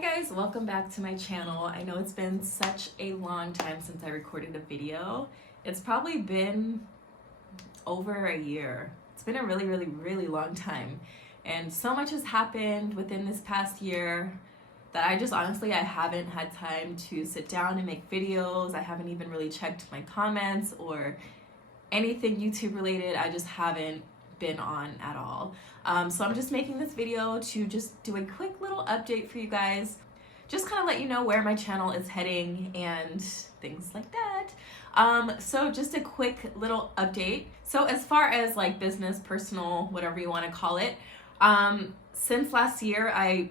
Hi guys, welcome back to my channel. I know it's been such a long time since I recorded a video. It's probably been over a year. It's been a really long time. And so much has happened within this past year that I haven't had time to sit down and make videos. I haven't even really checked my comments or anything YouTube related. I just haven't been on at all. So I'm just making this video to just do a quick little update for you guys, just kind of let you know where my channel is heading and things like that. So just a quick little update. So as far as like business, personal, whatever you want to call it, since last year I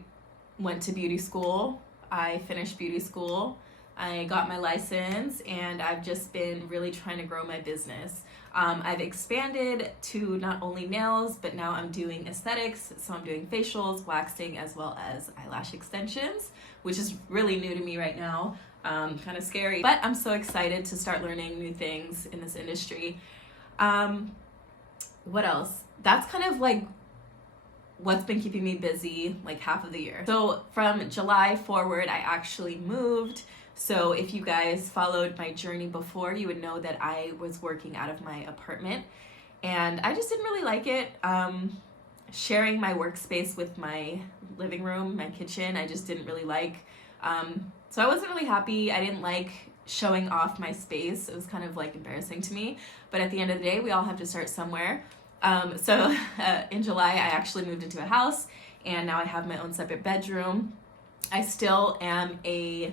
went to beauty school. I finished beauty school. I got my license and I've just been really trying to grow my business. I've expanded to not only nails, but now I'm doing aesthetics. So I'm doing facials, waxing, as well as eyelash extensions, which is really new to me right now. Kind of scary, but I'm so excited to start learning new things in this industry. What else? That's kind of like what's been keeping me busy like half of the year. So from July forward, I actually moved. So if you guys followed my journey before, you would know that I was working out of my apartment and I just didn't really like it. Sharing my workspace with my living room, my kitchen, I just didn't really like. So I wasn't really happy. I didn't like showing off my space. It was kind of like embarrassing to me. But at the end of the day, we all have to start somewhere. So in July, I actually moved into a house and now I have my own separate bedroom. I still am a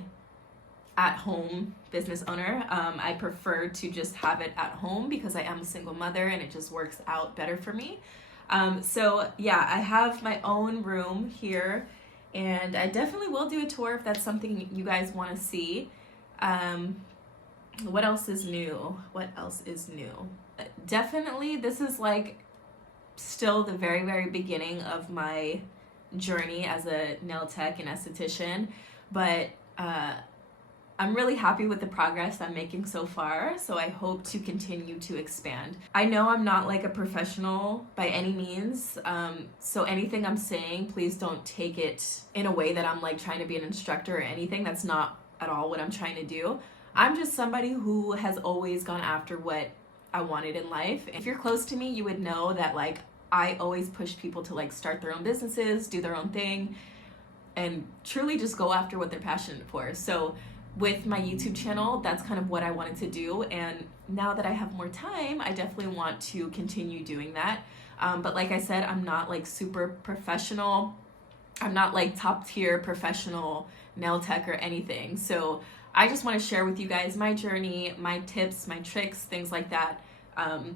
at-home business owner. I prefer to just have it at home because I am a single mother and it just works out better for me. So yeah, I have my own room here and I definitely will do a tour if that's something you guys want to see. What else is new? Definitely this is like still the very beginning of my journey as a nail tech and esthetician, but I'm really happy with the progress I'm making so far, so I hope to continue to expand. I know I'm not like a professional by any means, so anything I'm saying, please don't take it in a way that I'm like trying to be an instructor or anything. That's not at all what I'm trying to do. I'm just somebody who has always gone after what I wanted in life. If you're close to me, you would know that like I always push people to like start their own businesses, do their own thing, and truly just go after what they're passionate for. So with my YouTube channel, that's kind of what I wanted to do, and now that I have more time, I definitely want to continue doing that. But like I said, I'm not like super professional. I'm not like top tier professional nail tech or anything. So I just want to share with you guys my journey, my tips, my tricks, things like that. And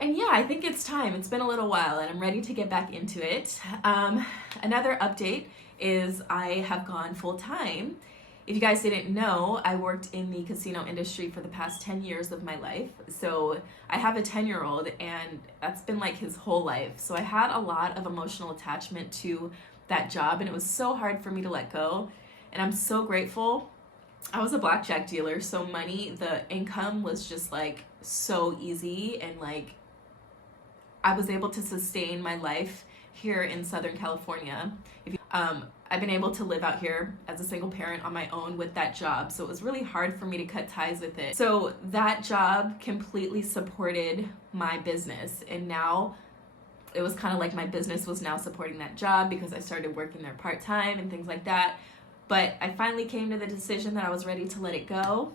yeah, I think it's time. It's been a little while and I'm ready to get back into it. Another update is I have gone full time. If you guys didn't know, I worked in the casino industry for the past 10 years of my life. So I have a 10-year-old and that's been like his whole life. So I had a lot of emotional attachment to that job and it was so hard for me to let go. And I'm so grateful. I was a blackjack dealer, so the income was just like so easy and like I was able to sustain my life here in Southern California. I've been able to live out here as a single parent on my own with that job, so it was really hard for me to cut ties with it. So that job completely supported my business, and now it was kind of like my business was now supporting that job because I started working there part-time and things like that. But I finally came to the decision that I was ready to let it go,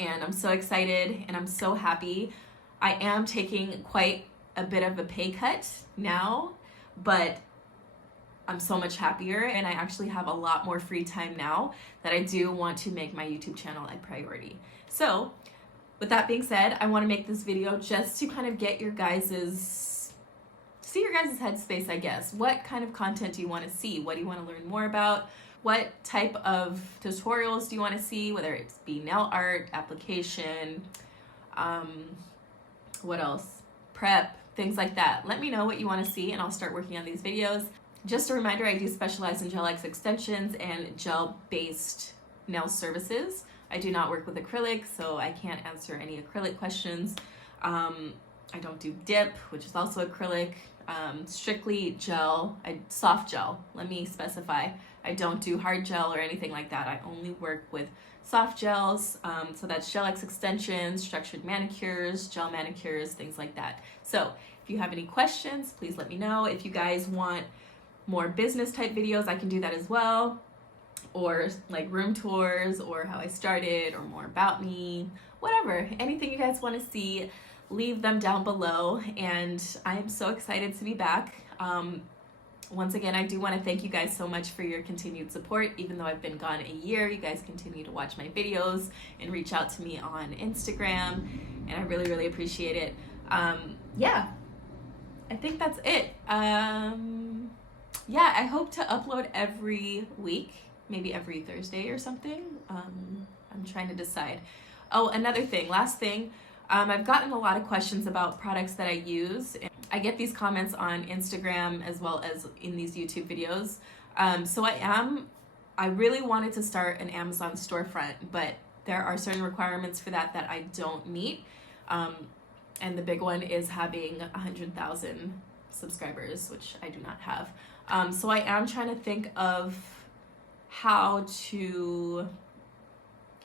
and I'm so excited and I'm so happy. I am taking quite a bit of a pay cut now, but I'm so much happier and I actually have a lot more free time now that I do want to make my YouTube channel a priority. So with that being said, I want to make this video just to kind of get your guys's headspace, I guess. What kind of content do you want to see? What do you want to learn more about? What type of tutorials do you want to see? Whether it's be nail art, application, what else? Prep, things like that. Let me know what you want to see and I'll start working on these videos. Just a reminder, I do specialize in gel-X extensions and gel-based nail services. I do not work with acrylic, so I can't answer any acrylic questions. I don't do dip, which is also acrylic. strictly gel, soft gel, let me specify. I don't do hard gel or anything like that. I only work with soft gels. So that's gel X extensions, structured manicures, gel manicures, things like that. So if you have any questions, please let me know. If you guys want more business type videos, I can do that as well. Or like room tours, or how I started, or more about me, whatever. Anything you guys want to see, leave them down below. And I am so excited to be back. Once again, I do want to thank you guys so much for your continued support. Even though I've been gone a year, you guys continue to watch my videos and reach out to me on Instagram, and I really, really appreciate it. Yeah, I think that's it. Yeah, I hope to upload every week, maybe every Thursday or something. I'm trying to decide. Oh, another thing, last thing. I've gotten a lot of questions about products that I use. I get these comments on Instagram as well as in these YouTube videos. So I really wanted to start an Amazon storefront, but there are certain requirements for that I don't meet. And the big one is having 100,000 subscribers, which I do not have. So I am trying to think of how to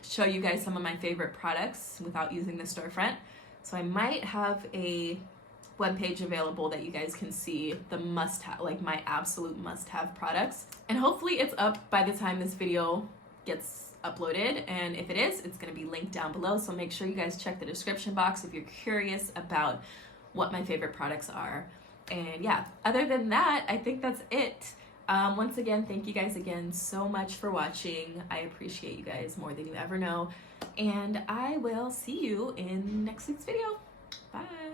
show you guys some of my favorite products without using the storefront. So I might have a webpage available that you guys can see the must-have, like my absolute must-have products. And hopefully it's up by the time this video gets uploaded. And if it is, it's going to be linked down below. So make sure you guys check the description box if you're curious about what my favorite products are. And yeah, other than that, I think that's it. Once again, thank you guys again so much for watching. I appreciate you guys more than you ever know. And I will see you in next week's video. Bye.